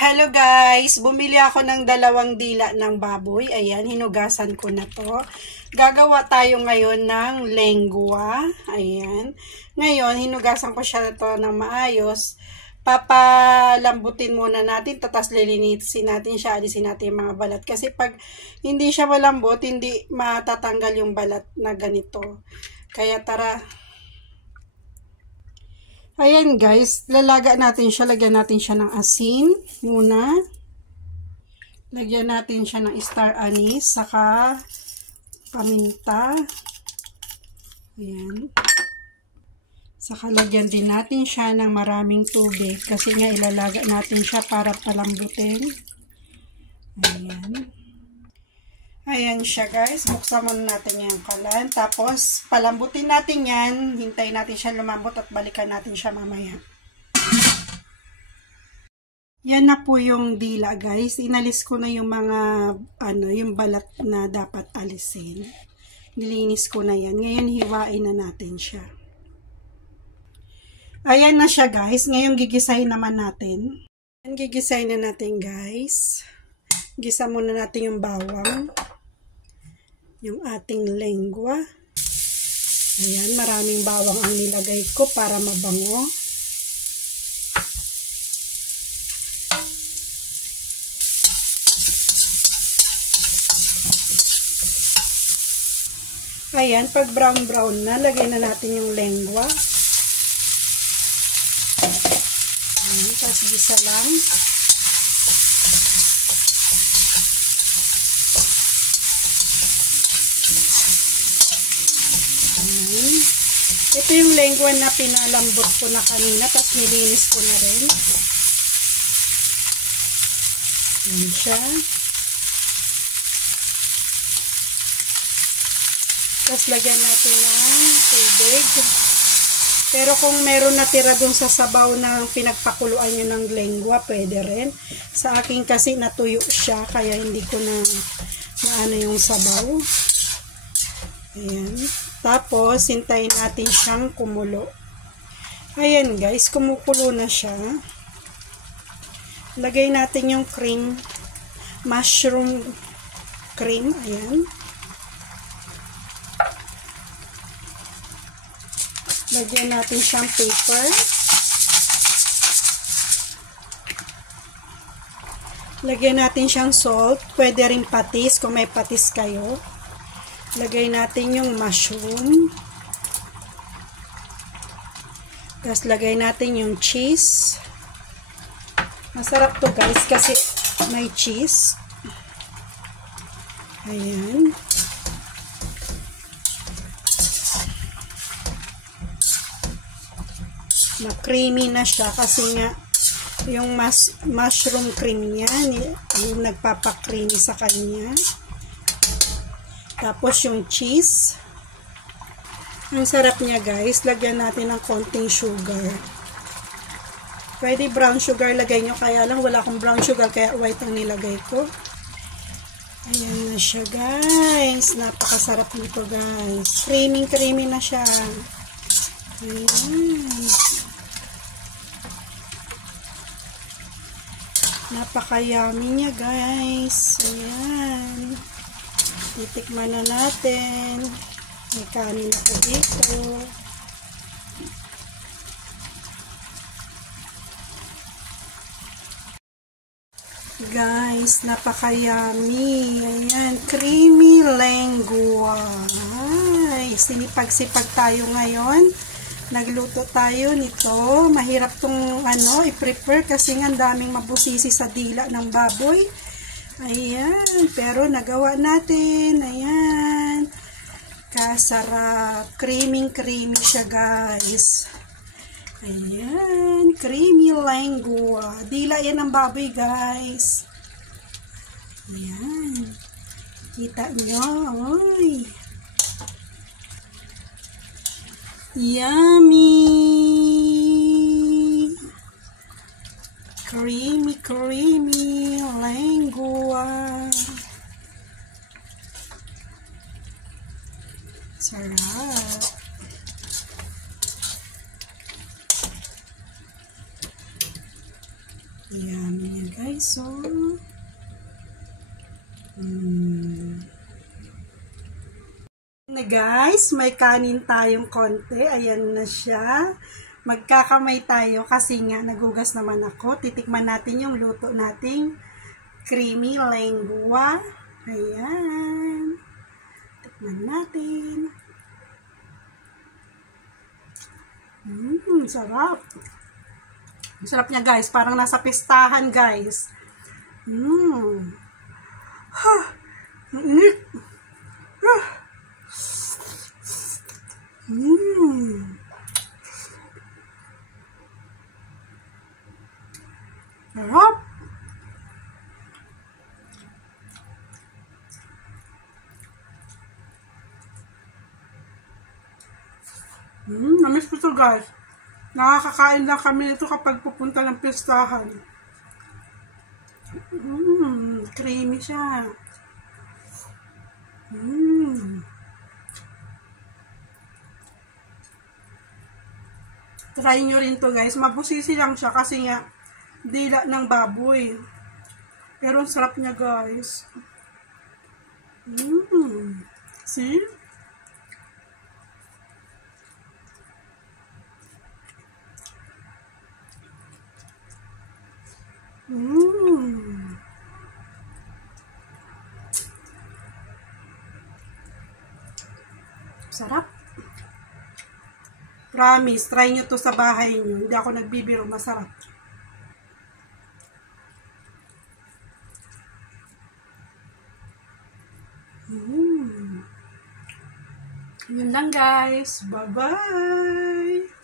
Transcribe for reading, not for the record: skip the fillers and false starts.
Hello guys! Bumili ako ng 2 dila ng baboy. Ayan, hinugasan ko na to. Gagawa tayo ngayon ng lengua. Ayan. Ngayon, hinugasan ko siya to ng maayos. Papalambutin muna natin. Tapos lilinisin natin siya. Alisin natin yung mga balat. Kasi pag hindi siya malambot, hindi matatanggal yung balat na ganito. Kaya tara. Ayan guys, lalaga natin siya. Lagyan natin siya ng asin muna. Lagyan natin siya ng star anise, saka paminta. Ayan. Saka lagyan din natin siya ng maraming tubig. Kasi nga ilalaga natin siya para palambutin. Ayan. Ayan siya guys. Buksan muna natin yung kalan. Tapos palambutin natin yan. Hintayin natin siya lumambot at balikan natin siya mamaya. Yan na po yung dila guys. Inalis ko na yung mga yung balat na dapat alisin. Nilinis ko na yan. Ngayon hiwain na natin siya. Ayan na siya guys. Ngayon gigisahin naman natin. Gigisahin na natin guys. Gisa muna natin yung bawang. Yung ating lengua. Ayan, maraming bawang ang nilagay ko para mabango. Ayan, pag brown na, lagay na natin yung lengua. Ayan, tapos gisa lang. Ito yung lengua na pinalambot ko na kanina, tapos nilinis ko na rin. Ayan siya. Tapos lagyan natin ng tubig. Pero kung meron natira dun sa sabaw ng pinagpakuluan nyo ng lengua, pwede rin. Sa akin kasi natuyo siya, kaya hindi ko na maano yung sabaw. Ayan. Tapos, hintayin natin siyang kumulo. Ayan guys, kumukulo na siya. Lagay natin yung cream, mushroom cream. Ayan. Lagyan natin siyang paper. Lagyan natin siyang salt. Pwede rin patis kung may patis kayo. Lagay natin yung mushroom. Tapos lagay natin yung cheese. Masarap to guys kasi may cheese. Ayan. Na-creamy na siya kasi nga yung mushroom cream niya yung nagpapakreamy sa kanya. Tapos yung cheese. Ang sarap niya guys. Lagyan natin ng konting sugar. Pwede brown sugar lagay nyo. Kaya lang wala akong brown sugar. Kaya white ang nilagay ko. Ayan na siya guys. Napakasarap nito guys. Creamy na siya. Ayan. Napaka-yummy niya guys. Ayan. Titikman na natin. May kanin ako dito. Guys, napaka-yummy. Ayan, creamy lengua. Ay, sinipag-sipag tayo ngayon. Nagluto tayo nito. Mahirap tong i-prepare kasi nga daming mabusisi sa dila ng baboy. Ayan, pero nagawa natin. Ayan. Kasarap. Creamy siya guys. Ayan. Creamy lengua. Dila yan ng baboy guys. Ayan. Kita nyo. Oy. Yummy. Creamy lengua. Sarap. Ayan. Yummy yan guys. So, na guys, may kanin tayong konti. Ayan na siya. Magkakamay tayo kasi nga nagugas naman ako. Titikman natin yung luto nating creamy lengua. Ayan. Tikman natin. Sarap. Sarap niya guys. Parang nasa pistahan guys. Init. Sarap. Namiss ko ito guys. Nakakakain lang kami nito kapag pupunta ng pistahan. Creamy siya. Try nyo rin to guys. Mabusisi lang siya kasi nga dila ng baboy. Pero ang sarap niya guys. See? Sarap. Promise, try nyo to sa bahay nyo. Hindi ako nagbibiro, masarap. Yun lang guys. Bye-bye!